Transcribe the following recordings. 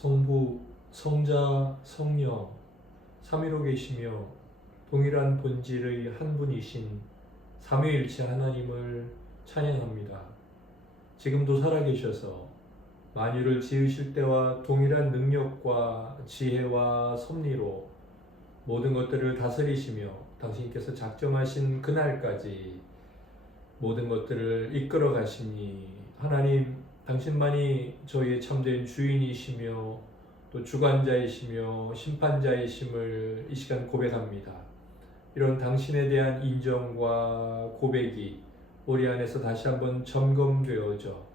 성부, 성자, 성령, 삼위로 계시며 동일한 본질의 한 분이신 삼위일체 하나님을 찬양합니다. 지금도 살아계셔서 만유를 지으실 때와 동일한 능력과 지혜와 섭리로 모든 것들을 다스리시며 당신께서 작정하신 그날까지 모든 것들을 이끌어 가시니 하나님, 당신만이 저희의 참된 주인이시며 또 주관자이시며 심판자이심을 이 시간 고백합니다. 이런 당신에 대한 인정과 고백이 우리 안에서 다시 한번 점검되어져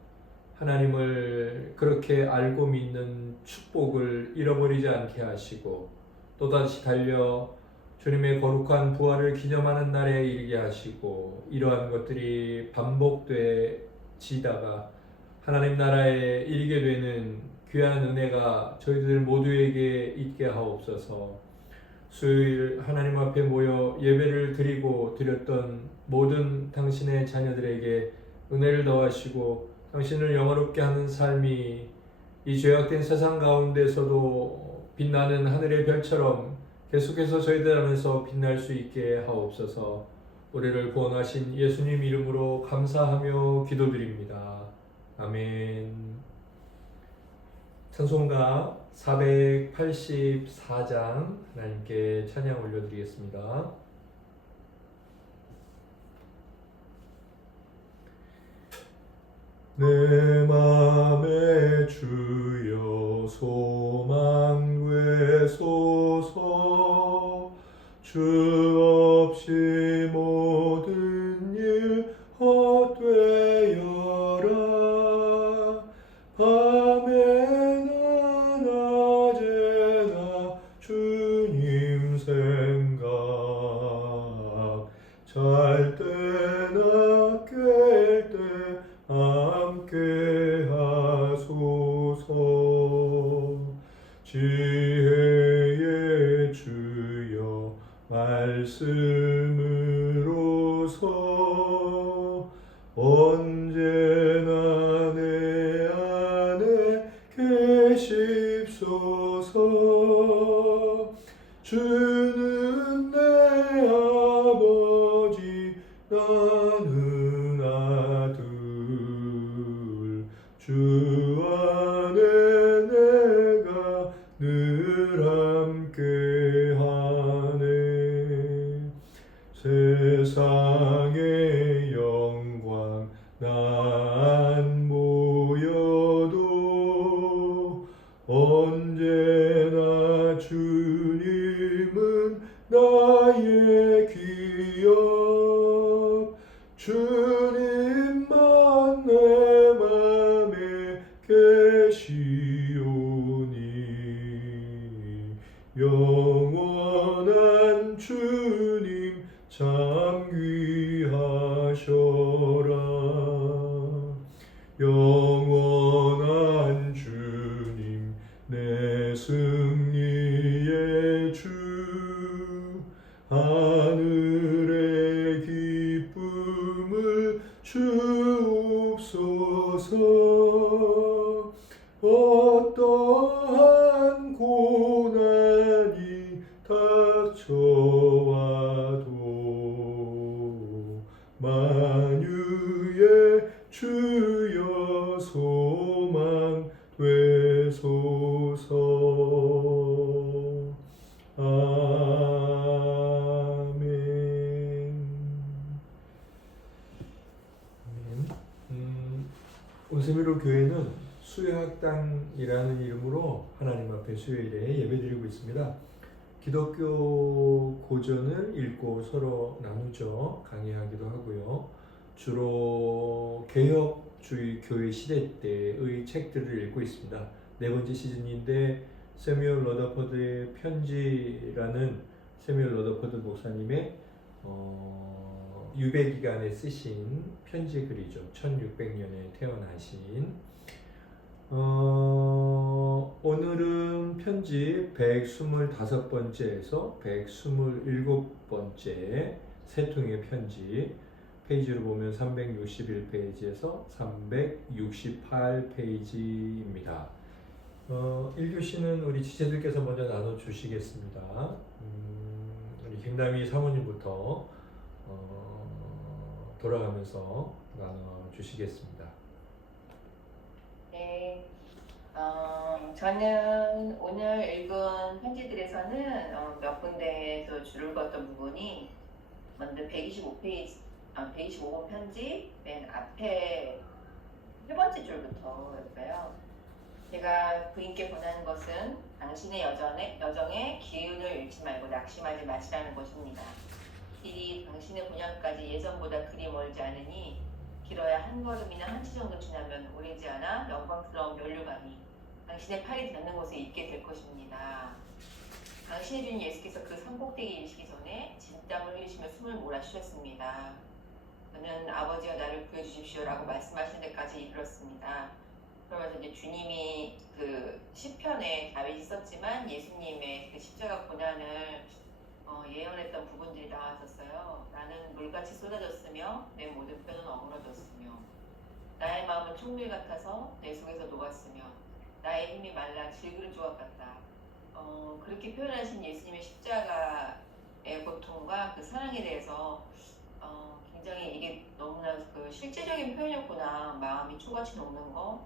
하나님을 그렇게 알고 믿는 축복을 잃어버리지 않게 하시고 또다시 달려 주님의 거룩한 부활을 기념하는 날에 이르게 하시고 이러한 것들이 반복되지다가 하나님 나라에 이르게 되는 귀한 은혜가 저희들 모두에게 있게 하옵소서. 수요일 하나님 앞에 모여 예배를 드렸던 모든 당신의 자녀들에게 은혜를 더하시고 당신을 영화롭게 하는 삶이 이 죄악된 세상 가운데서도 빛나는 하늘의 별처럼 계속해서 저희들 안에서 빛날 수 있게 하옵소서. 우리를 구원하신 예수님 이름으로 감사하며 기도드립니다. 아멘. 찬송가 484장 하나님께 찬양 올려드리겠습니다. 내 맘에 주여 소망 되소서. 주 없이 모든 일 헛되어라. 밤에나 낮에나 주님 생각, 잘 때나 깰 때 함께 하소서. 지혜의 주여 말씀으로서 언제나 내 안에 계십소서. 주는 내 아버지 나는 아들, 주 안에 내가 늘 함께하네. 세상의 영광 난 모여도 언제나 주님은 나의 기업. 주님만 내 맘에 계시오니 영원한 주님 참 귀하셔라. 영원한 주님 내 승리의 주, 하늘의 기쁨을 주옵소서. 어떠한 고난이 닥쳐와도 만유의 주여 소망 되소서. 아멘. 온세미로 교회는 수요학당이라는 이름으로 하나님 앞에 수요일에 예배드리고 있습니다. 기독교 고전을 읽고 서로 나누죠. 강의하기도 하고요. 주로 개혁주의 교회 시대 때의 책들을 읽고 있습니다. 네 번째 시즌인데 세뮤얼 러더퍼드의 편지라는 세뮤얼 러더퍼드 목사님의 유배 기간에 쓰신 편지 글이죠. 1600년에 태어나신. 오늘은 편지 125번째에서 127번째 세 통의 편지, 페이지로 보면 361페이지에서 368페이지입니다. 1교시는 우리 지체들께서 먼저 나눠주시겠습니다. 우리 김남희 사모님부터 돌아가면서 나눠주시겠습니다. 네, 저는 오늘 읽은 편지들에서는 몇 군데에서 줄을 그었던 부분이 먼저 125페이지, 125번 편지 맨 앞에 세 번째 줄부터였어요. 제가 부인께 권하는 것은 당신의 여정에 기운을 잃지 말고 낙심하지 마시라는 것입니다. 길이 당신의 본향까지 예전보다 그리 멀지 않으니 길어야 한 걸음이나 한 치 정도 지나면 오래지 않아 영광스러운 면류관이 당신의 팔이 닿는 곳에 있게 될 것입니다. 당신의 주인 예수께서 그 산꼭대기에 이르시기 전에 진땀을 흘리시며 숨을 몰아쉬셨습니다. 저는 아버지가 나를 구해주십시오라고 말씀하신 데까지 이르렀습니다. 그러면서 이제 주님이 그 시편에 다윗이 썼지만 예수님의 그 십자가 고난을 예언했던 부분들이 나왔었어요. 나는 물같이 쏟아졌으며 내 모든 뼈는 어그러졌으며 나의 마음은 총밀 같아서 내 속에서 녹았으며 나의 힘이 말라 질그릇 조각 같다. 그렇게 표현하신 예수님의 십자가의 고통과 그 사랑에 대해서 굉장히 이게 너무나 그 실제적인 표현이었구나. 마음이 초같이 녹는 거,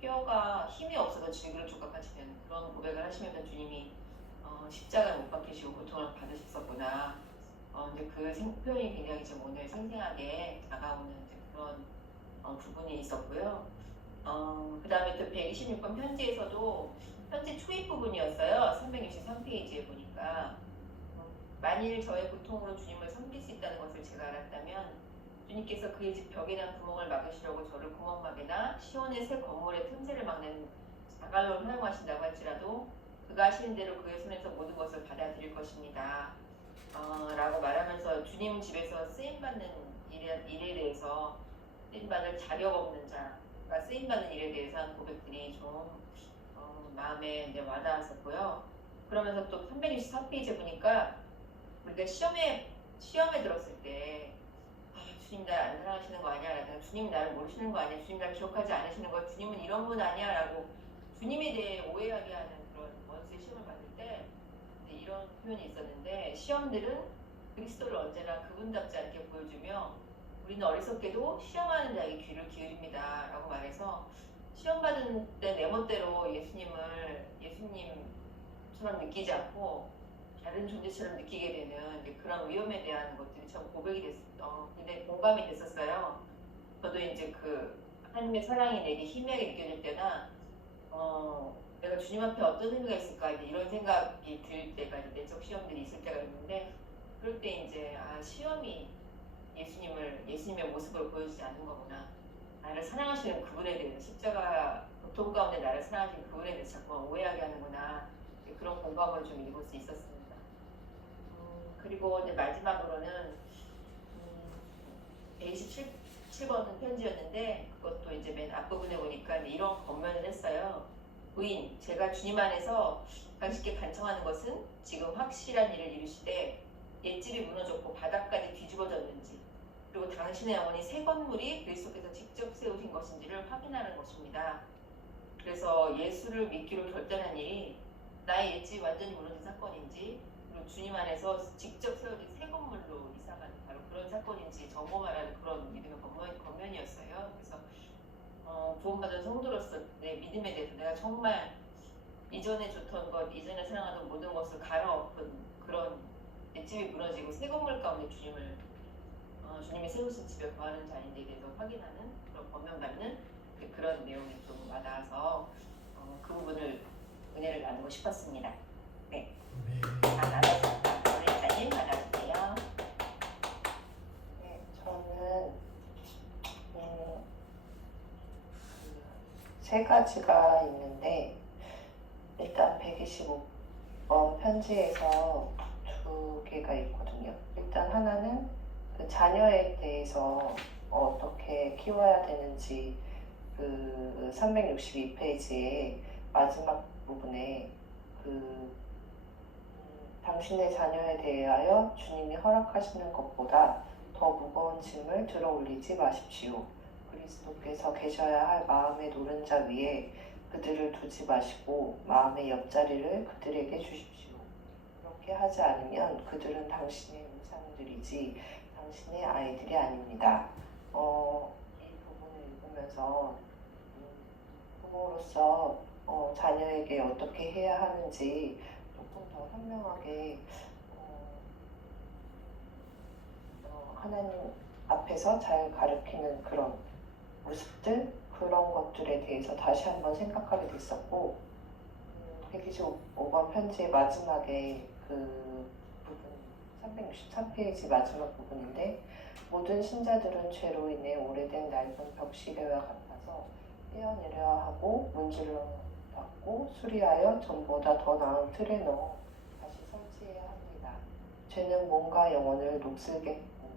뼈가 힘이 없어서 질그릇 조각같이 되는 그런 고백을 하시면서 주님이 십자가에 못 박히시고 고통을 받으셨었구나. 이제 그 표현이 굉장히 지금 오늘 생생하게 다가오는 이제 그런 부분이 있었고요. 그 다음에 또 126번 편지에서도 편지 초입 부분이었어요. 363페이지에 보니까 만일 저의 고통으로 주님을 섬길 수 있다는 것을 제가 알았다면 주님께서 그의 집 벽에 난 구멍을 막으시려고 저를 구멍막이나 시온의 새 건물의 틈새를 막는 자갈로 사용하신다고 할지라도 그가 하시는 대로 그의 손에서 모든 것을 받아들일 것입니다. 라고 말하면서 주님 집에서 쓰임받는 일에 대해서 쓰임받을 자격 없는 자가 쓰임받는 일에 대해서 한 고백들이 좀 마음에 이제 와닿았었고요. 그러면서 또 364페이지에 보니까 우리가 시험에 들었을 때 주님 날 안 사랑하시는 거 아니야? 라든가 주님 나를 모르시는 거 아니야? 주님 날 기억하지 않으시는 거? 주님은 이런 분 아니야? 라고 주님에 대해 오해하게 하는 그런 원수의 시험을 받을 때 이런 표현이 있었는데 시험들은 그리스도를 언제나 그분답지 않게 보여주며 우리는 어리석게도 시험하는 자에게 귀를 기울입니다. 라고 말해서 시험 받은 때 내 멋대로 예수님처럼 느끼지 않고 다른 존재처럼 느끼게 되는 그런 위험에 대한 것들이 참 고백이 됐어. 근데 공감이 됐었어요. 저도 이제 그 하나님의 사랑이 내게 희미하게 느껴질 때나 내가 주님 앞에 어떤 의미가 있을까 이런 생각이 들 때가 내적 시험들이 있을 때가 있는데 그럴 때 이제 시험이 예수님의 모습을 보여주지 않는 거구나. 나를 사랑하시는 그분에 대해서 십자가 고통 가운데 나를 사랑하시는 그분에 대해서 자꾸 오해하게 하는구나. 그런 공감을 좀 읽을 수 있었습니다. 그리고 이제 마지막으로는 127번은 편지였는데 그것도 이제 맨 앞부분에 보니까 이런 권면을 했어요. 부인, 제가 주님 안에서 당신께 간청하는 것은 지금 확실한 일을 이루시되 옛집이 무너졌고 바닥까지 뒤집어졌는지 그리고 당신의 영혼이 새 건물이 그리스도께서 직접 세우신 것인지를 확인하는 것입니다. 그래서 예수를 믿기로 결단한 일이 나의 옛집이 완전히 무너진 사건인지 그리고 주님 안에서 직접 세워진 새 건물로 이사가는 바로 그런 사건인지 점검하라는 그런 믿음의 권면이었어요. 그래서 구원받은 성도로서 내 믿음에 대해서 내가 정말 이전에 좋던 것, 이전에 사랑하던 모든 것을 갈아엎은 그런 내 집이 무너지고 새 건물 가운데 주님이 세우신 집에 거하는 자인지에 대해서 확인하는 그런 권면받는 그런 내용이 좀 와닿아서 그 부분을 은혜를 나누고 싶었습니다. 네. 다 나눴습니다. 원래자님 받아주세요. 네, 저는 세 가지가 있는데 일단 125번 편지에서 두 개가 있거든요. 일단 하나는 그 자녀에 대해서 어떻게 키워야 되는지 그 362페이지의 마지막 부분에 당신의 자녀에 대하여 주님이 허락하시는 것보다 더 무거운 짐을 들어 올리지 마십시오. 그리스도께서 계셔야 할 마음의 노른자 위에 그들을 두지 마시고 마음의 옆자리를 그들에게 주십시오. 그렇게 하지 않으면 그들은 당신의 우상들이지 당신의 아이들이 아닙니다. 이 부분을 읽으면서 부모로서 자녀에게 어떻게 해야 하는지 조금 더 현명하게 하나님 앞에서 잘 가르치는 그런 모습들, 그런 것들에 대해서 다시 한번 생각하게 됐었고, 125번 편지의 마지막에 그 부분, 363페이지 마지막 부분인데, 모든 신자들은 죄로 인해 오래된 낡은 벽시계와 같아서 떼어내려야 하고 문질러 닫고 수리하여 전보다 더 나은 틀에 넣어 다시 설치해야 합니다. 죄는 몸과 영혼을 녹슬게 했고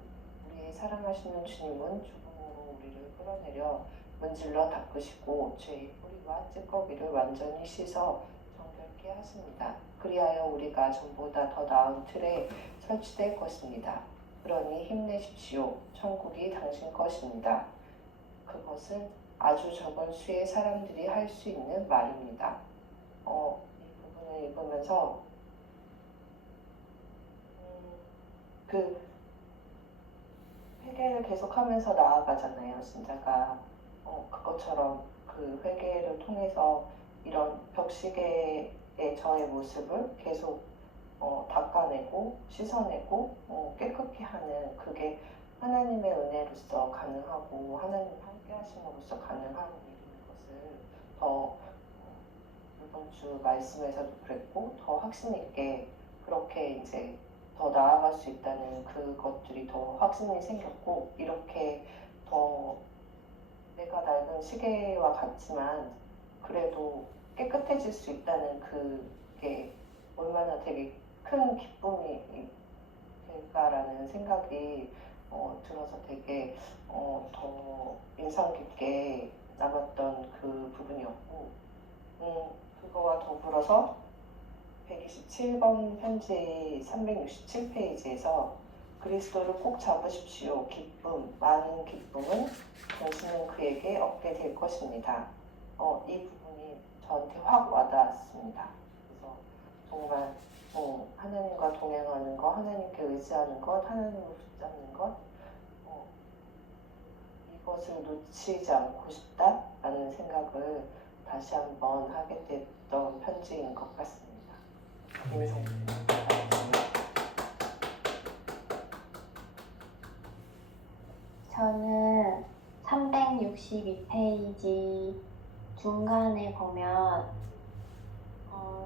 우리의 사랑하시는 주님은 죽음으로 우리를 끌어내려 문질러 닦으시고 죄의 뿌리와 찌꺼기를 완전히 씻어 정결케 하십니다. 그리하여 우리가 전보다 더 나은 틀에 설치될 것입니다. 그러니 힘내십시오. 천국이 당신 것입니다. 그것은 아주 적은 수의 사람들이 할 수 있는 말입니다. 이 부분을 읽으면서 그 회개를 계속하면서 나아가잖아요, 신자가. 그것처럼 그 회개를 통해서 이런 벽시계의 저의 모습을 계속 닦아내고 씻어내고 깨끗게 하는, 그게 하나님의 은혜로서 가능하고 하나님 함께 하심으로써 가능한 일인 것을 더 이번 주 말씀에서도 그랬고 더 확신 있게 그렇게 이제 더 나아갈 수 있다는 그것들이 더 확신이 생겼고, 이렇게 더 내가 낡은 시계와 같지만 그래도 깨끗해질 수 있다는 그게 얼마나 되게 큰 기쁨이 될까라는 생각이 들어서 되게 더 인상 깊게 남았던 그 부분이었고, 그거와 더불어서 127번 편지 367페이지에서 그리스도를 꼭 잡으십시오. 기쁨, 많은 기쁨은 당신은 그에게 얻게 될 것입니다. 이 부분이 저한테 확 와닿았습니다. 그래서 정말 하나님과 동행하는 것, 하나님께 의지하는 것, 하나님을 붙잡는 것, 이것을 놓치지 않고 싶다라는 생각을 다시 한번 하게 됐던 편지인 것 같습니다. 저는 362페이지 중간에 보면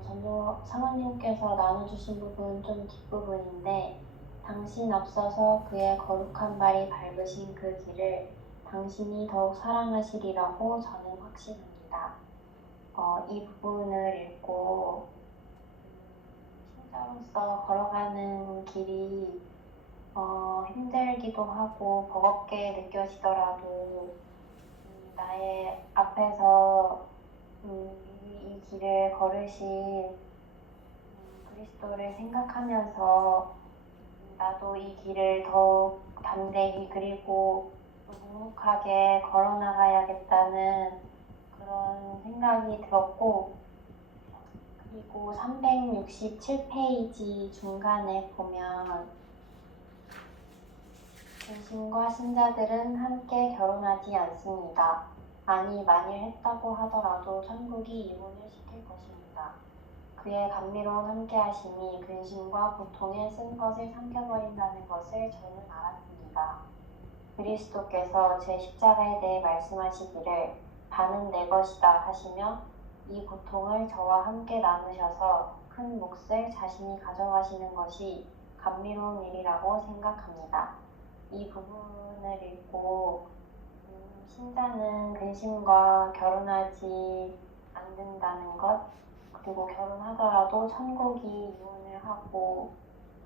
전도 사모님께서 나눠주신 부분 좀 뒷부분인데, 당신 앞서서 그의 거룩한 발이 밟으신 그 길을 당신이 더욱 사랑하시리라고 저는 확신합니다. 이 부분을 읽고 신자로서 걸어가는 길이 힘들기도 하고 버겁게 느껴지더라도 나의 앞에서 이 길을 걸으신 그리스도를 생각하면서 나도 이 길을 더욱 담대히 그리고 묵묵하게 걸어나가야겠다는 그런 생각이 들었고, 그리고 367페이지 중간에 보면 근심과 신자들은 함께 결혼하지 않습니다. 아니, 만일 했다고 하더라도 천국이 이혼을 시킬 것입니다. 그의 감미로운 함께하심이 근심과 고통에 쓴 것을 삼켜버린다는 것을 저는 알았습니다. 그리스도께서 제 십자가에 대해 말씀하시기를 반은 내 것이다 하시며 이 고통을 저와 함께 나누셔서 큰 몫을 자신이 가져가시는 것이 감미로운 일이라고 생각합니다. 이 부분을 읽고 신자는 근심과 결혼하지 않는다는 것, 그리고 결혼하더라도 천국이 이혼을 하고,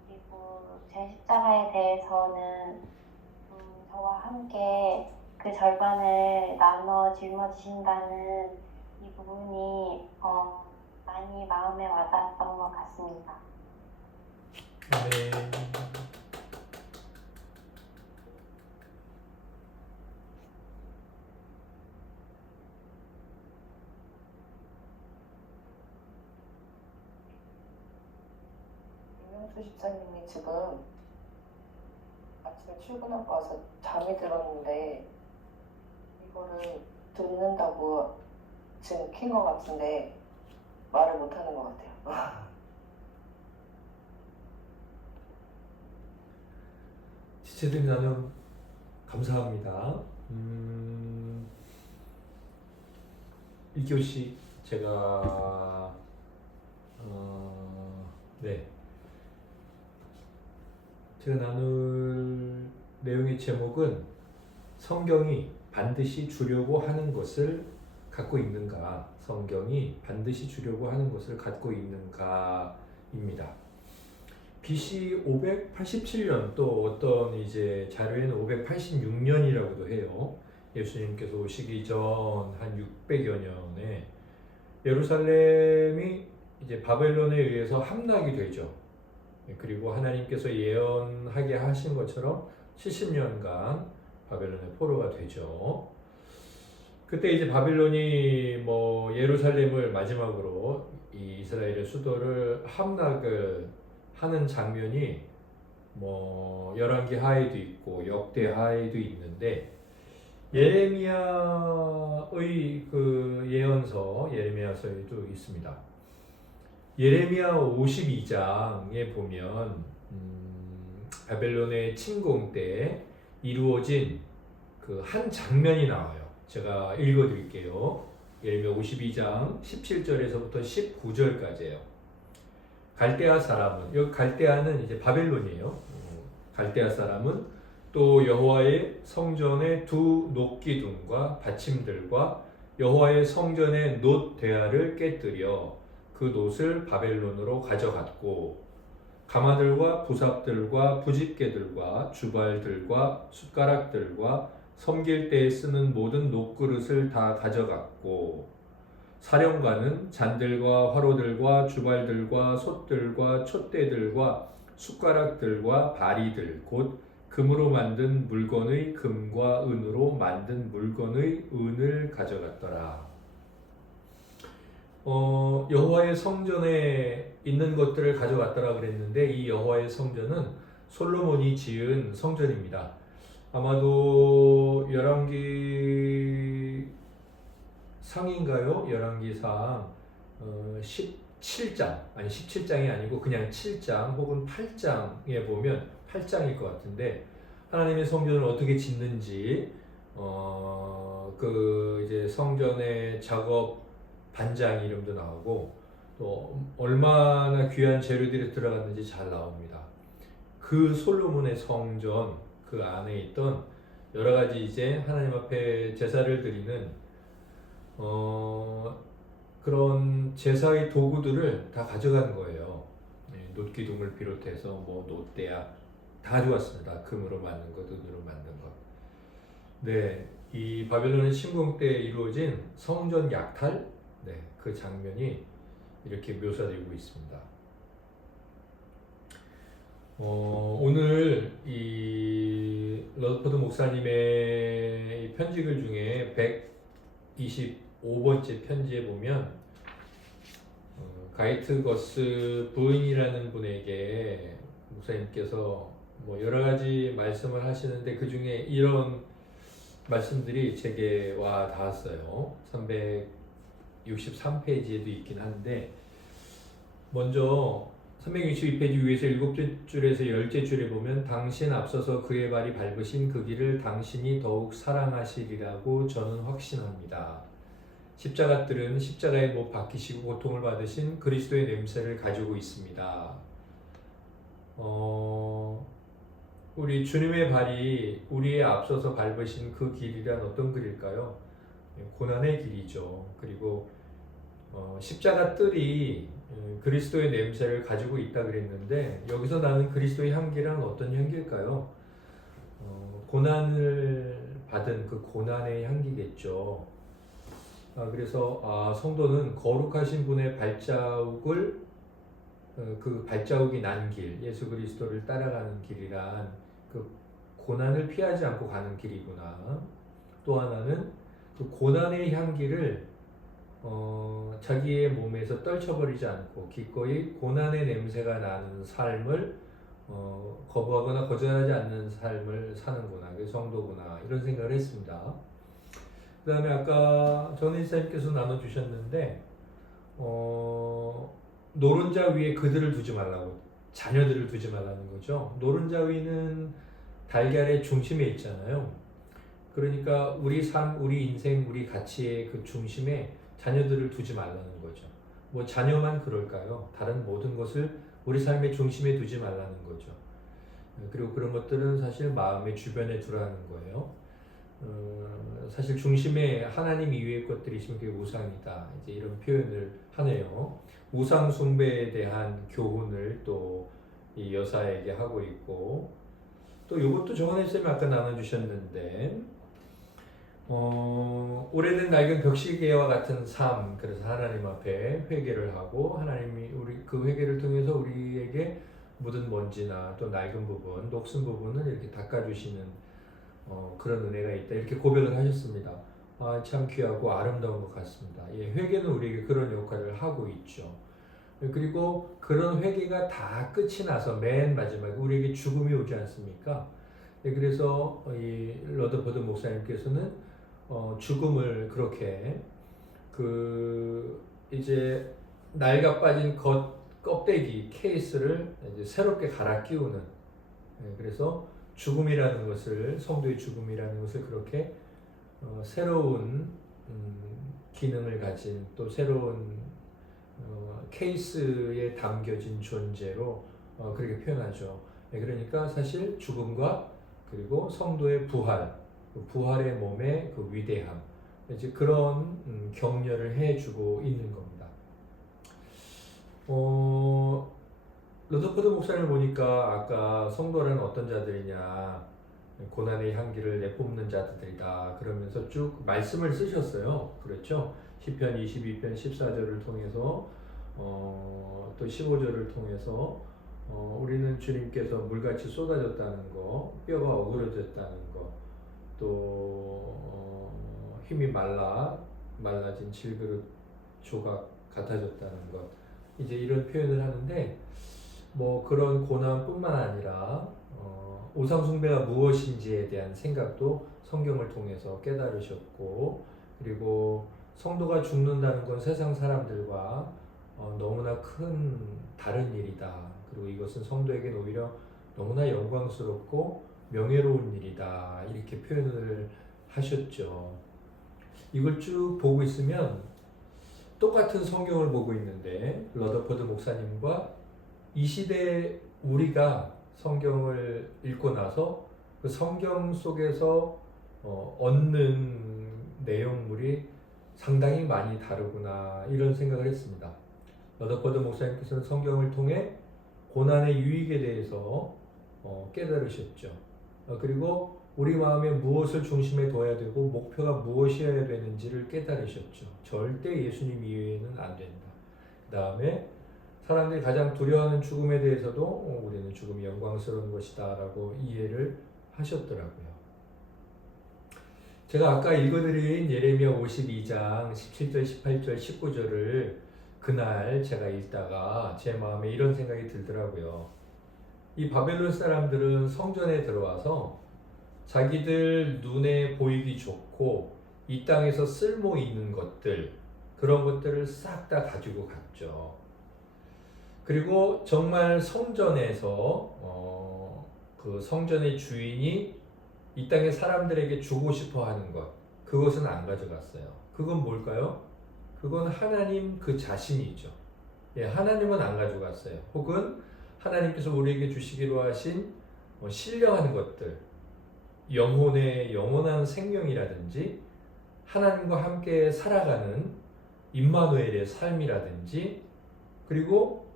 그리고 제 십자가에 대해서는 저와 함께 그 절반을 나눠 짊어지신다는 이 부분이 많이 마음에 와닿았던 것 같습니다. 네. 김영수 집사님이 지금 아침에 출근하고 와서 잠이 들었는데 이거를 듣는다고 지금 킨 것 같은데 말을 못하는 것 같아요. 지체된 나눔 감사합니다. 1교시 제가 네, 제가 나눌 내용의 제목은 성경이 반드시 주려고 하는 것을 갖고 있는가, 성경이 반드시 주려고 하는 것을 갖고 있는가입니다. BC 587년, 또 어떤 이제 자료에는 586년이라고도 해요. 예수님께서 오시기 전 한 600여 년에 예루살렘이 이제 바벨론에 의해서 함락이 되죠. 그리고 하나님께서 예언하게 하신 것처럼 70년간 바벨론의 포로가 되죠. 그때 이제 바빌론이 뭐 예루살렘을 마지막으로 이 이스라엘의 수도를 함락을 하는 장면이 뭐 열왕기 하에도 있고 역대 하에도 있는데, 예레미야의 그 예언서 예레미야서에도 있습니다. 예레미야 52장에 보면 바벨론의 침공 때 이루어진 그 한 장면이 나와요. 제가 읽어드릴게요. 예레미야 52장 17절에서부터 19절까지예요. 갈대아 사람은, 여기 갈대아는 이제 바벨론이에요. 갈대아 사람은 또 여호와의 성전의 두 놋기둥과 받침들과 여호와의 성전의 놋 대야를 깨뜨려 그 놋을 바벨론으로 가져갔고, 가마들과 부삽들과 부집개들과 주발들과 숟가락들과 섬길 때에 쓰는 모든 놋그릇을 다 가져갔고, 사령관은 잔들과 화로들과 주발들과 솥들과 촛대들과 숟가락들과 바리들 곧 금으로 만든 물건의 금과 은으로 만든 물건의 은을 가져갔더라. 여호와의 성전에 있는 것들을 가져갔더라 그랬는데, 이 여호와의 성전은 솔로몬이 지은 성전입니다. 아마도 열왕기 상인가요? 열왕기상 17장, 아니 17장이 아니고 그냥 7장 혹은 8장에 보면 8장일 것 같은데, 하나님의 성전을 어떻게 짓는지 그 이제 성전의 작업 반장 이름도 나오고, 또 얼마나 귀한 재료들이 들어갔는지 잘 나옵니다. 그 솔로몬의 성전 그 안에 있던 여러 가지 이제 하나님 앞에 제사를 드리는 그런 제사의 도구들을 다 가져간 거예요. 놋기둥을 비롯해서 뭐 놋대야 다 가져왔습니다. 금으로 만든 것, 은으로 만든 것. 네, 이 바벨론의 침공 때 이루어진 성전 약탈, 네, 그 장면이 이렇게 묘사되고 있습니다. 오늘 이 러드포드 목사님의 이 편지글 중에 125번째 편지에 보면 가이트거스 부인이라는 분에게 목사님께서 뭐 여러 가지 말씀을 하시는데, 그 중에 이런 말씀들이 제게 와 닿았어요. 363페이지에도 있긴 한데, 먼저 362페이지 위에서 7줄에서 10줄에 보면 당신 앞서서 그의 발이 밟으신 그 길을 당신이 더욱 사랑하시리라고 저는 확신합니다. 십자가들은 십자가에 못 박히시고 고통을 받으신 그리스도의 냄새를 가지고 있습니다. 우리 주님의 발이 우리의 앞서서 밟으신 그 길이란 어떤 길일까요? 고난의 길이죠. 그리고 십자가 뜰이 그리스도의 냄새를 가지고 있다 그랬는데, 여기서 나는 그리스도의 향기란 어떤 향기일까요? 고난을 받은 그 고난의 향기겠죠. 그래서 성도는 거룩하신 분의 발자국을 그 발자국이 난 길, 예수 그리스도를 따라가는 길이란 그 고난을 피하지 않고 가는 길이구나. 또 하나는 그 고난의 향기를 자기의 몸에서 떨쳐버리지 않고 기꺼이 고난의 냄새가 나는 삶을 거부하거나 거절하지 않는 삶을 사는구나, 그게 성도구나, 이런 생각을 했습니다. 그 다음에 아까 전혜사님께서 나눠주셨는데 노른자 위에 그들을 두지 말라고, 자녀들을 두지 말라는 거죠. 노른자 위는 달걀의 중심에 있잖아요. 그러니까 우리 삶, 우리 인생, 우리 가치의 그 중심에 자녀들을 두지 말라는 거죠. 뭐 자녀만 그럴까요? 다른 모든 것을 우리 삶의 중심에 두지 말라는 거죠. 그리고 그런 것들은 사실 마음의 주변에 두라는 거예요. 사실 중심에 하나님 이외의 것들이 있으면 그게 우상이다, 이제 이런 표현을 하네요. 우상 숭배에 대한 교훈을 또 이 여사에게 하고 있고, 또 이것도 정한혜 쌤이 아까 나눠주셨는데 오래된 낡은 벽시계와 같은 삶, 그래서 하나님 앞에 회개를 하고 하나님이 우리 그 회개를 통해서 우리에게 묻은 먼지나 또 낡은 부분, 녹슨 부분을 이렇게 닦아주시는 그런 은혜가 있다, 이렇게 고백을 하셨습니다. 참 귀하고 아름다운 것 같습니다. 예, 회개는 우리에게 그런 역할을 하고 있죠. 그리고 그런 회개가 다 끝이 나서 맨 마지막에 우리에게 죽음이 오지 않습니까? 네, 그래서 이 러더퍼드 목사님께서는 죽음을 그렇게 이제 낡아 빠진 껍데기 케이스를 이제 새롭게 갈아 끼우는, 그래서 죽음이라는 것을, 성도의 죽음이라는 것을 그렇게 새로운 기능을 가진, 또 새로운 케이스에 담겨진 존재로 그렇게 표현하죠. 그러니까 사실 죽음과 그리고 성도의 부활, 그 부활의 몸의 그 위대함, 이제 그런 격려를 해주고 있는 겁니다. 러더퍼드 목사님을 보니까 아까 성도라는 어떤 자들이냐, 고난의 향기를 내뿜는 자들이다 그러면서 쭉 말씀을 쓰셨어요. 그렇죠? 시편 22편 14절을 통해서 또 15절을 통해서 우리는 주님께서 물같이 쏟아졌다는 거, 뼈가 어그러졌다는 거, 또 힘이 말라진 질그릇 조각 같아졌다는 것, 이제 이런 표현을 하는데, 뭐 그런 고난뿐만 아니라 우상 숭배가 무엇인지에 대한 생각도 성경을 통해서 깨달으셨고, 그리고 성도가 죽는다는 건 세상 사람들과 너무나 큰 다른 일이다. 그리고 이것은 성도에게는 오히려 너무나 영광스럽고 명예로운 일이다, 이렇게 표현을 하셨죠. 이걸 쭉 보고 있으면 똑같은 성경을 보고 있는데, 러더퍼드 목사님과 이 시대 우리가 성경을 읽고 나서 그 성경 속에서 얻는 내용물이 상당히 많이 다르구나, 이런 생각을 했습니다. 러더퍼드 목사님께서는 성경을 통해 고난의 유익에 대해서 깨달으셨죠. 그리고 우리 마음에 무엇을 중심에 둬야 되고 목표가 무엇이어야 되는지를 깨달으셨죠. 절대 예수님 이외에는 안 된다. 그 다음에 사람들이 가장 두려워하는 죽음에 대해서도 우리는 죽음이 영광스러운 것이다 라고 이해를 하셨더라고요. 제가 아까 읽어드린 예레미야 52장 17절, 18절, 19절을 그날 제가 읽다가 제 마음에 이런 생각이 들더라고요. 이 바벨론 사람들은 성전에 들어와서 자기들 눈에 보이기 좋고 이 땅에서 쓸모 있는 것들, 그런 것들을 싹 다 가지고 갔죠. 그리고 정말 성전에서 그 성전의 주인이 이 땅의 사람들에게 주고 싶어 하는 것, 그것은 안 가져갔어요. 그건 뭘까요? 그건 하나님 그 자신이죠. 예, 하나님은 안 가져갔어요. 혹은 하나님께서 우리에게 주시기로 하신 신령한 것들, 영혼의 영원한 생명이라든지 하나님과 함께 살아가는 임마누엘의 삶이라든지, 그리고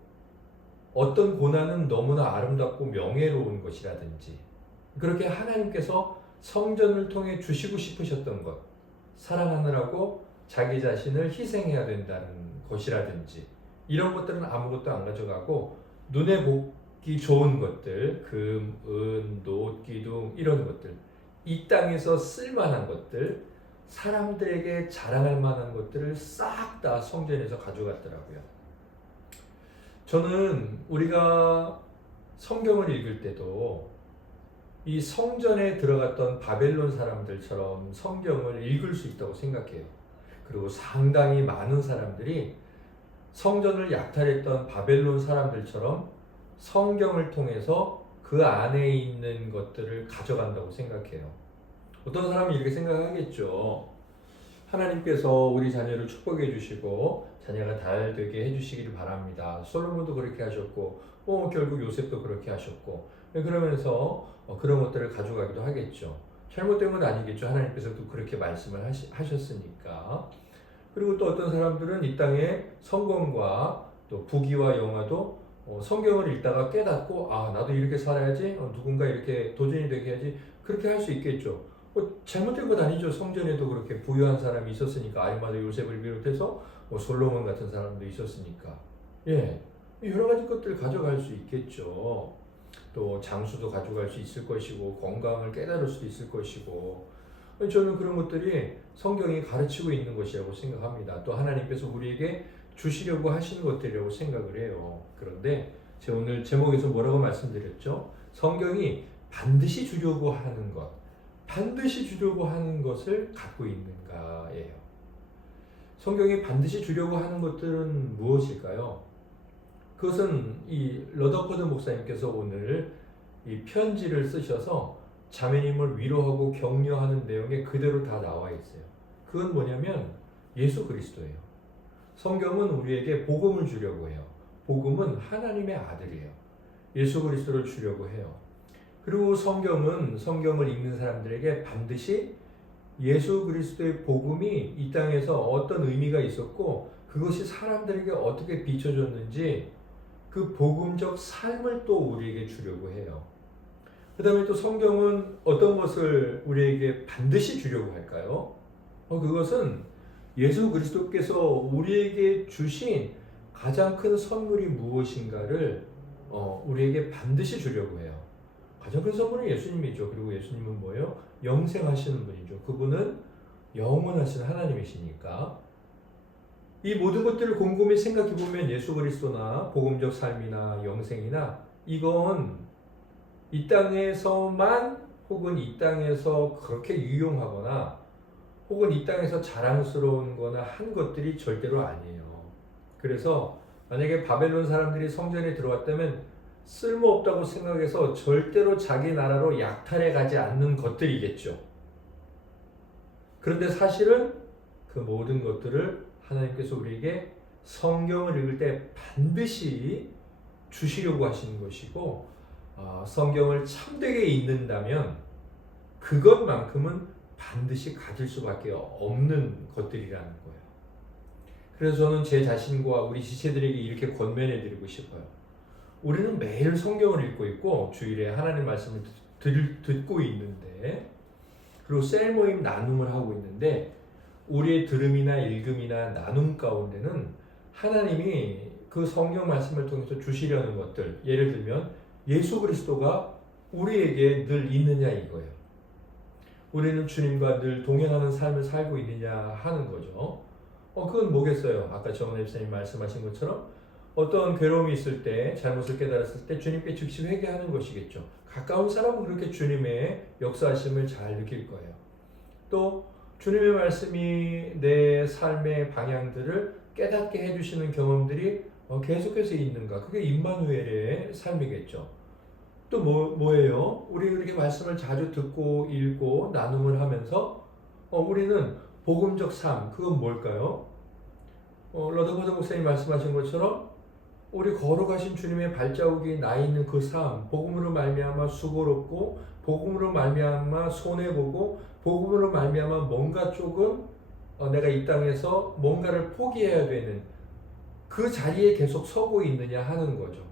어떤 고난은 너무나 아름답고 명예로운 것이라든지, 그렇게 하나님께서 성전을 통해 주시고 싶으셨던 것, 사랑하느라고 자기 자신을 희생해야 된다는 것이라든지, 이런 것들은 아무것도 안 가져가고 눈에 보기 좋은 것들, 금, 은, 노, 기둥, 이런 것들, 이 땅에서 쓸만한 것들, 사람들에게 자랑할 만한 것들을 싹 다 성전에서 가져갔더라고요. 저는 우리가 성경을 읽을 때도 이 성전에 들어갔던 바벨론 사람들처럼 성경을 읽을 수 있다고 생각해요. 그리고 상당히 많은 사람들이 성전을 약탈했던 바벨론 사람들처럼 성경을 통해서 그 안에 있는 것들을 가져간다고 생각해요. 어떤 사람이 이렇게 생각하겠죠. 하나님께서 우리 자녀를 축복해 주시고 자녀가 잘 되게 해주시기를 바랍니다. 솔로몬도 그렇게 하셨고 결국 요셉도 그렇게 하셨고 그러면서 그런 것들을 가져가기도 하겠죠. 잘못된 건 아니겠죠. 하나님께서도 그렇게 말씀을 하셨으니까. 그리고 또 어떤 사람들은 이 땅에 성공과 또 부귀와 영화도 성경을 읽다가 깨닫고 나도 이렇게 살아야지, 누군가 이렇게 도전이 되게 해야지, 그렇게 할 수 있겠죠. 잘못된 건 아니죠. 성전에도 그렇게 부유한 사람이 있었으니까, 아리마다 요셉을 비롯해서 솔로몬 같은 사람도 있었으니까, 여러 가지 것들 가져갈 수 있겠죠. 또 장수도 가져갈 수 있을 것이고, 건강을 깨달을 수도 있을 것이고, 저는 그런 것들이 성경이 가르치고 있는 것이라고 생각합니다. 또 하나님께서 우리에게 주시려고 하시는 것들이라고 생각을 해요. 그런데 제가 오늘 제목에서 뭐라고 말씀드렸죠? 성경이 반드시 주려고 하는 것, 반드시 주려고 하는 것을 갖고 있는가예요. 성경이 반드시 주려고 하는 것들은 무엇일까요? 그것은 이 러더퍼드 목사님께서 오늘 이 편지를 쓰셔서 자매님을 위로하고 격려하는 내용에 그대로 다 나와 있어요. 그건 뭐냐면 예수 그리스도예요. 성경은 우리에게 복음을 주려고 해요. 복음은 하나님의 아들이에요. 예수 그리스도를 주려고 해요. 그리고 성경을 읽는 사람들에게 반드시 예수 그리스도의 복음이 이 땅에서 어떤 의미가 있었고 그것이 사람들에게 어떻게 비춰졌는지 그 복음적 삶을 또 우리에게 주려고 해요. 그 다음에 또 성경은 어떤 것을 우리에게 반드시 주려고 할까요? 그것은 예수 그리스도께서 우리에게 주신 가장 큰 선물이 무엇인가를 우리에게 반드시 주려고 해요. 가장 큰 선물은 예수님이죠. 그리고 예수님은 뭐예요? 영생하시는 분이죠. 그분은 영원하신 하나님이시니까. 이 모든 것들을 곰곰이 생각해 보면 예수 그리스도나 복음적 삶이나 영생이나 이건 이 땅에서만 혹은 이 땅에서 그렇게 유용하거나 혹은 이 땅에서 자랑스러운 거나 한 것들이 절대로 아니에요. 그래서 만약에 바벨론 사람들이 성전에 들어왔다면 쓸모없다고 생각해서 절대로 자기 나라로 약탈해 가지 않는 것들이겠죠. 그런데 사실은 그 모든 것들을 하나님께서 우리에게 성경을 읽을 때 반드시 주시려고 하시는 것이고 성경을 참되게 읽는다면 그것만큼은 반드시 가질 수밖에 없는 것들이라는 거예요. 그래서 저는 제 자신과 우리 지체들에게 이렇게 권면해 드리고 싶어요. 우리는 매일 성경을 읽고 있고 주일에 하나님 말씀을 듣고 있는데 그리고 셀 모임 나눔을 하고 있는데 우리의 들음이나 읽음이나 나눔 가운데는 하나님이 그 성경 말씀을 통해서 주시려는 것들, 예를 들면 예수 그리스도가 우리에게 늘 있느냐 이거예요. 우리는 주님과 늘 동행하는 삶을 살고 있느냐 하는 거죠. 그건 뭐겠어요? 아까 정원 집사님 말씀하신 것처럼 어떤 괴로움이 있을 때, 잘못을 깨달았을 때 주님께 즉시 회개하는 것이겠죠. 가까운 사람은 그렇게 주님의 역사하심을 잘 느낄 거예요. 또 주님의 말씀이 내 삶의 방향들을 깨닫게 해주시는 경험들이 계속해서 있는가? 그게 임마누엘의 삶이겠죠. 또 뭐예요? 우리 그렇게 말씀을 자주 듣고 읽고 나눔을 하면서 우리는 복음적 삶, 그건 뭘까요? 러더버드 목사님 말씀하신 것처럼 우리 걸어가신 주님의 발자국이 나 있는 그 삶, 복음으로 말미암아 수고롭고 복음으로 말미암아 손해보고 복음으로 말미암아 뭔가 조금 내가 이 땅에서 뭔가를 포기해야 되는 그 자리에 계속 서고 있느냐 하는 거죠.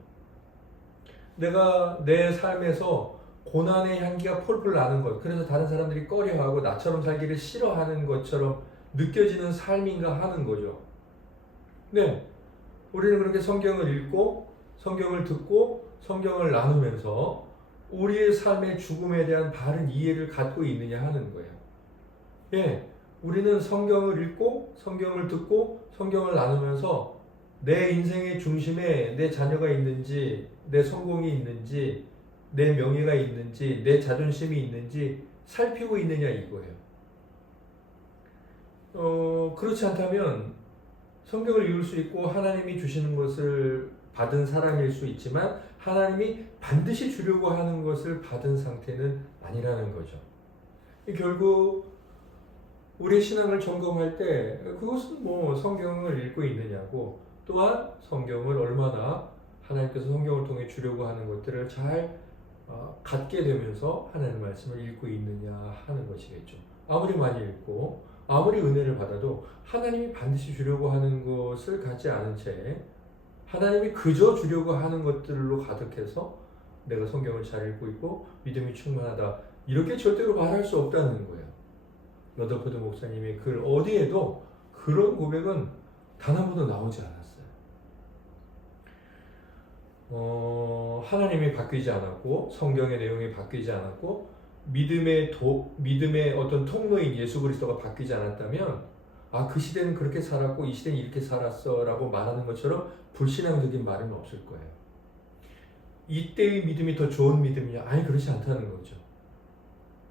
내가 내 삶에서 고난의 향기가 폴폴 나는 것, 그래서 다른 사람들이 꺼려하고 나처럼 살기를 싫어하는 것처럼 느껴지는 삶인가 하는 거죠. 네, 우리는 그렇게 성경을 읽고 성경을 듣고 성경을 나누면서 우리의 삶의 죽음에 대한 바른 이해를 갖고 있느냐 하는 거예요. 우리는 성경을 읽고 성경을 듣고 성경을 나누면서 내 인생의 중심에 내 자녀가 있는지, 내 성공이 있는지, 내 명예가 있는지, 내 자존심이 있는지 살피고 있느냐 이거예요. 그렇지 않다면 성경을 읽을 수 있고 하나님이 주시는 것을 받은 사람일 수 있지만 하나님이 반드시 주려고 하는 것을 받은 상태는 아니라는 거죠. 결국 우리의 신앙을 점검할 때 그것은 뭐 성경을 읽고 있느냐고, 또한 성경을 얼마나 하나님께서 성경을 통해 주려고 하는 것들을 잘 갖게 되면서 하나님의 말씀을 읽고 있느냐 하는 것이겠죠. 아무리 많이 읽고 아무리 은혜를 받아도 하나님이 반드시 주려고 하는 것을 갖지 않은 채 하나님이 그저 주려고 하는 것들로 가득해서 내가 성경을 잘 읽고 있고 믿음이 충만하다, 이렇게 절대로 말할 수 없다는 거예요. 러더포드 목사님의 글 어디에도 그런 고백은 단 한 번도 나오지 않았어요. 하나님이 바뀌지 않았고 성경의 내용이 바뀌지 않았고 믿음의 어떤 통로인 예수 그리스도가 바뀌지 않았다면 그 시대는 그렇게 살았고 이 시대는 이렇게 살았어 라고 말하는 것처럼 불신앙적인 말은 없을 거예요. 이때의 믿음이 더 좋은 믿음이냐? 아니, 그렇지 않다는 거죠.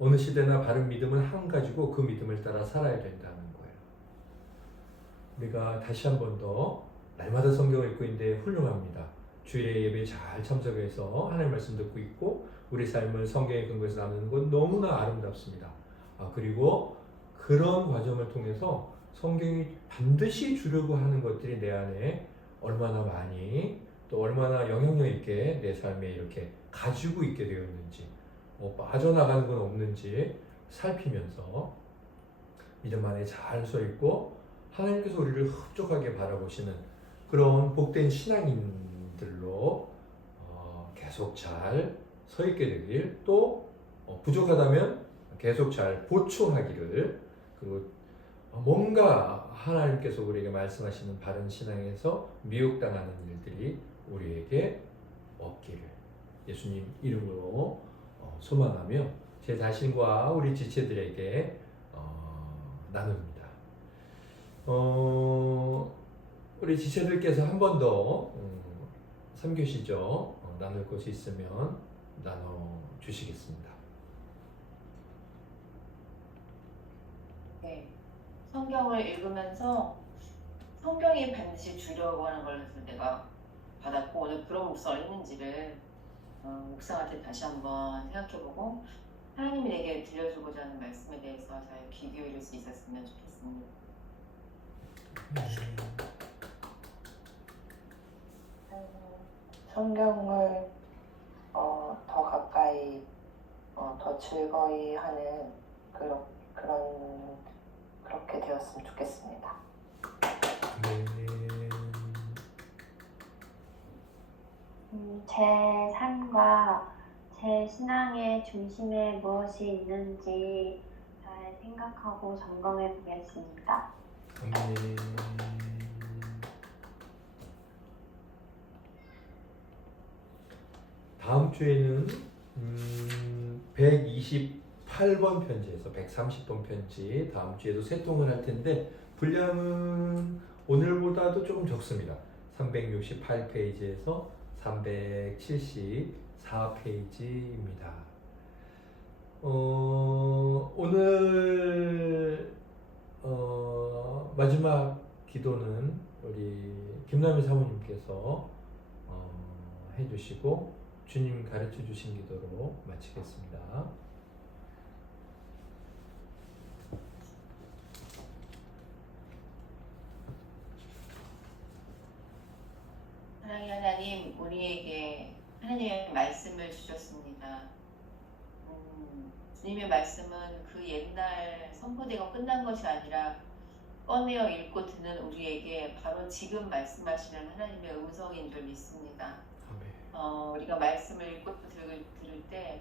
어느 시대나 바른 믿음은 한 가지고 그 믿음을 따라 살아야 된다는 거예요. 우리가 다시 한 번 더 날마다 성경을 읽고 있는데 훌륭합니다. 주일의 예배에 잘 참석해서 하나님 말씀 듣고 있고 우리 삶을 성경의 근거에서 나누는 건 너무나 아름답습니다. 그리고 그런 과정을 통해서 성경이 반드시 주려고 하는 것들이 내 안에 얼마나 많이 또 얼마나 영향력 있게 내 삶에 이렇게 가지고 있게 되었는지, 빠져나가는 건 없는지 살피면서 믿음 안에 잘 서 있고 하나님께서 우리를 흡족하게 바라보시는 그런 복된 신앙인들로 계속 잘 서 있게 되길, 또 부족하다면 계속 잘 보충하기를, 그리고 뭔가 하나님께서 우리에게 말씀하시는 바른 신앙에서 미혹당하는 일들이 우리에게 없기를 예수님 이름으로 소망하며 제 자신과 우리 지체들에게 나눕니다. 우리 지체들께서 한 번 더 3교시죠. 나눌 것이 있으면 나눠주시겠습니다. 네. 성경을 읽으면서 성경이 반드시 주려고 하는 걸 내가 받았고 오늘 그런 묵상을 했는지를 묵상할 때 다시 한번 생각해보고 하나님이 내게 들려주고자 하는 말씀에 대해서 잘 귀 기울일 수 있었으면 좋겠습니다. 성경을 더 가까이 더 즐거이 하는 그렇게 되었으면 좋겠습니다. 제 삶과 제 신앙의 중심에 무엇이 있는지 잘 생각하고 점검해 보겠습니다. 아멘. 다음 주에는 128번 편지에서 130번 편지 다음 주에도 세 통을 할 텐데 분량은 오늘보다도 조금 적습니다. 368페이지에서 374페이지입니다. 오늘 마지막 기도는 우리 김남희 사모님께서 해주시고 주님 가르쳐 주신 기도로 마치겠습니다. 사랑의 하나님, 우리에게 하나님의 말씀을 주셨습니다. 주님의 말씀은 그 옛날 선포되고 끝난 것이 아니라 꺼내어 읽고 듣는 우리에게 바로 지금 말씀하시는 하나님의 음성인 줄 믿습니다. 우리가 말씀을 읽고 들을 때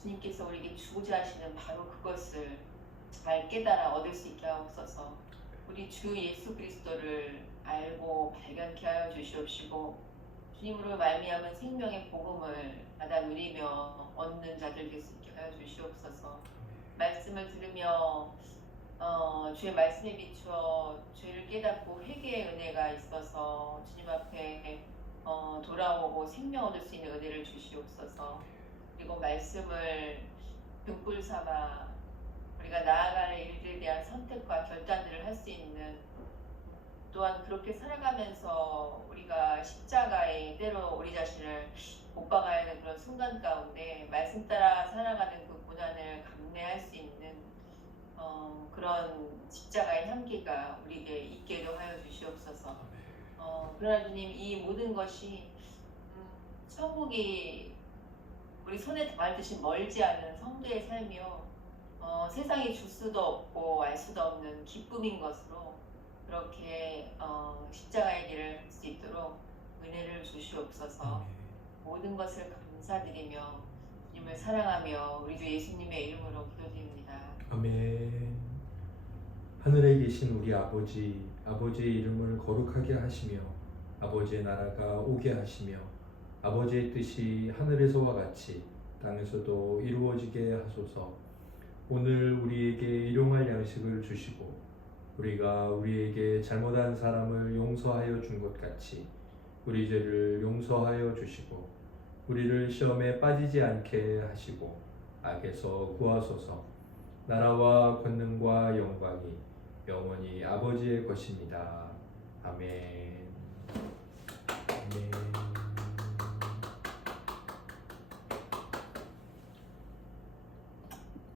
주님께서 우리에게 주고자 하시는 바로 그것을 잘 깨달아 얻을 수 있게 하옵소서. 우리 주 예수 그리스도를 알고 발견케 하여 주시옵시고 주님으로 말미암은 생명의 복음을 받아 누리며 얻는 자들 될 수 있게 하여 주시옵소서. 말씀을 들으며 주의 말씀에 비추어 죄를 깨닫고 회개의 은혜가 있어서 주님 앞에 돌아오고 생명 얻을 수 있는 은혜를 주시옵소서. 그리고 말씀을 등불 삼아 우리가 나아갈 일들에 대한 선택과 결단들을 할 수 있는, 또한 그렇게 살아가면서 우리가 십자가에 때로 우리 자신을 못 박아야 하는 그런 순간 가운데 말씀 따라 살아가는 그 고난을 감내할 수 있는 그런 십자가의 향기가 우리에게 있게도 하여 주시옵소서. 그러나 주님, 이 모든 것이 천국이 우리 손에 닿을 듯이 멀지 않은 성도의 삶이요, 세상이 줄 수도 없고 알 수도 없는 기쁨인 것으로 그렇게 십자가의 길을 할 수 있도록 은혜를 주시옵소서. 모든 것을 감사드리며 주님을 사랑하며 우리 주 예수님의 이름으로 기도드립니다. 아멘. 하늘에 계신 우리 아버지, 아버지의 이름을 거룩하게 하시며 아버지의 나라가 오게 하시며 아버지의 뜻이 하늘에서와 같이 땅에서도 이루어지게 하소서. 오늘 우리에게 일용할 양식을 주시고 우리가 우리에게 잘못한 사람을 용서하여 준 것 같이 우리 죄를 용서하여 주시고 우리를 시험에 빠지지 않게 하시고 악에서 구하소서. 나라와 권능과 영광이 영원히 아버지의 것입니다. 아멘. 아멘.